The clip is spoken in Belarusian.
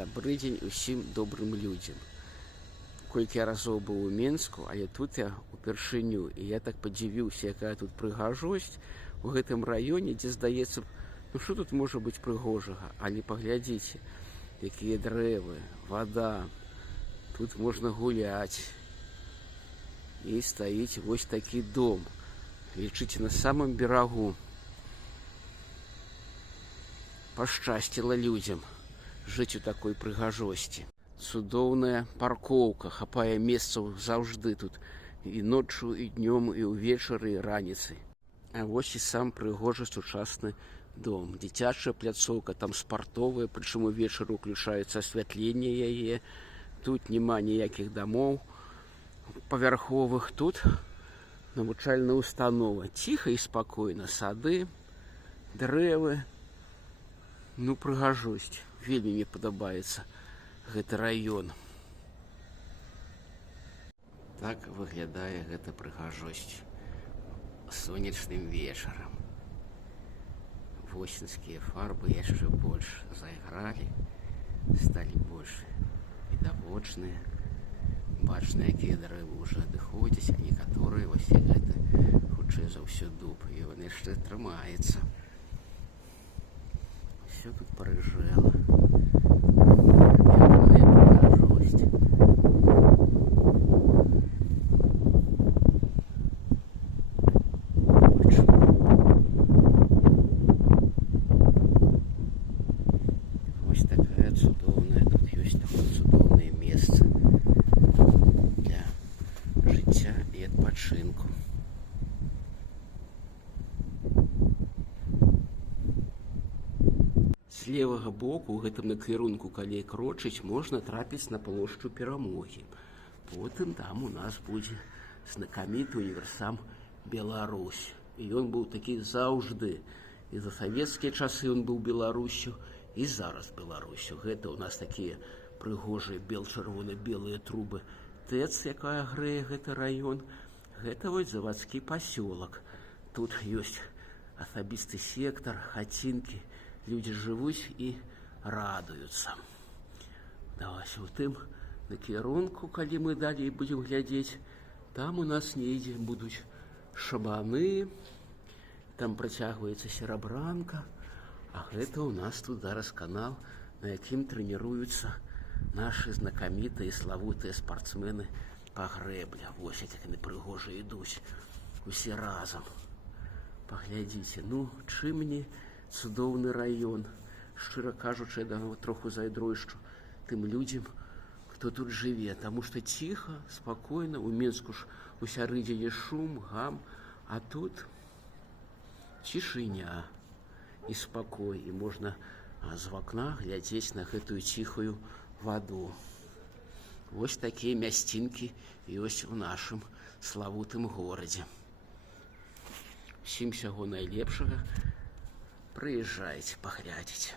Добрый дзень усім добрым людзям. Колькі разоў быў у Мінску, але тут я упершыню, і я так падзівіўся, якая тут прыгажосць у гэтым раёне, дзе здаецца, ну што тут можа быць прыгожага, але паглядзіце, якія дрэвы, вада, тут можна гуляць. І стаіць вось такі дом. Лічыце, на самым берагу. Пашчасціла людзям жыць у такой прыгажосці. Цудоўная паркоўка, хапае месцаў заўжды тут. І ноччу, і днём, і ўвечары, і раніцай. А вось і сам прыгожы сучасны дом. Дзіцячая пляцоўка, там спартовая, прычым увечары ўключаецца асвятленне яе. Тут няма ніякіх дамоў павярховых. Тут навучальная установа. Ціха і спакойна. Сады, дрэвы. Ну, прыгажосць. Вельмі мне падабаецца гэты раён. Так выглядае гэта прыгажосць сонечным вечарам. Восеньскія фарбы яшчэ больш зайгралі, сталі больш відавочныя. Бачна, якія дрэвы ўжо адыходзяць, а некаторыя вось гэты хутчэй за ўсё дуб, і ён яшчэ трымаецца. Все тут порыжело. Якая прыгажосць. Вось такая цудоўная, тут ёсць такое цудоўнае месца для жыцця і адпачынку. З левага боку, у гэтым накірунку, калі крочыць, можна трапіць на плошчу Перамогі. Потым там у нас будзе знакаміты універсам Беларусь. І ён быў такі заўжды. І за савецкія часы ён быў Беларусю, і зараз Беларусю. Гэта у нас такія прыгожыя чырвона-белыя трубы ТЭЦ, якая грэе гэты раён. Гэта вось завадскі пасёлак. Тут ёсць асабісты сектар, хацінкі. Людзі жывуць і радуюцца. Давайте у тым накірунку, калі мы далей будзем глядзець, там у нас недзе будуць шабаны, там працягваецца серабранка, а гэта у нас тут зараз канал, на якім трэніруюцца нашы знакамітыя і славутыя спартсмены па грэблі. Вось як яны прыгожа ідуць усе разам. Паглядзіце, ну, чым мне цудоўны раён. Шчыра кажучы, я троху зайздрошчу тым людзям, хто тут жыве, таму што ціха, спакойна. У Мінску ж усярэдзіне шум, гам, а тут цішыня і спакой, і можна з вакна глядзець на гэтую ціхую ваду. Вось такія мясцінкі ёсць у нашым славутым горадзе. Усім усяго найлепшага. Прыязджайце, паглядзець.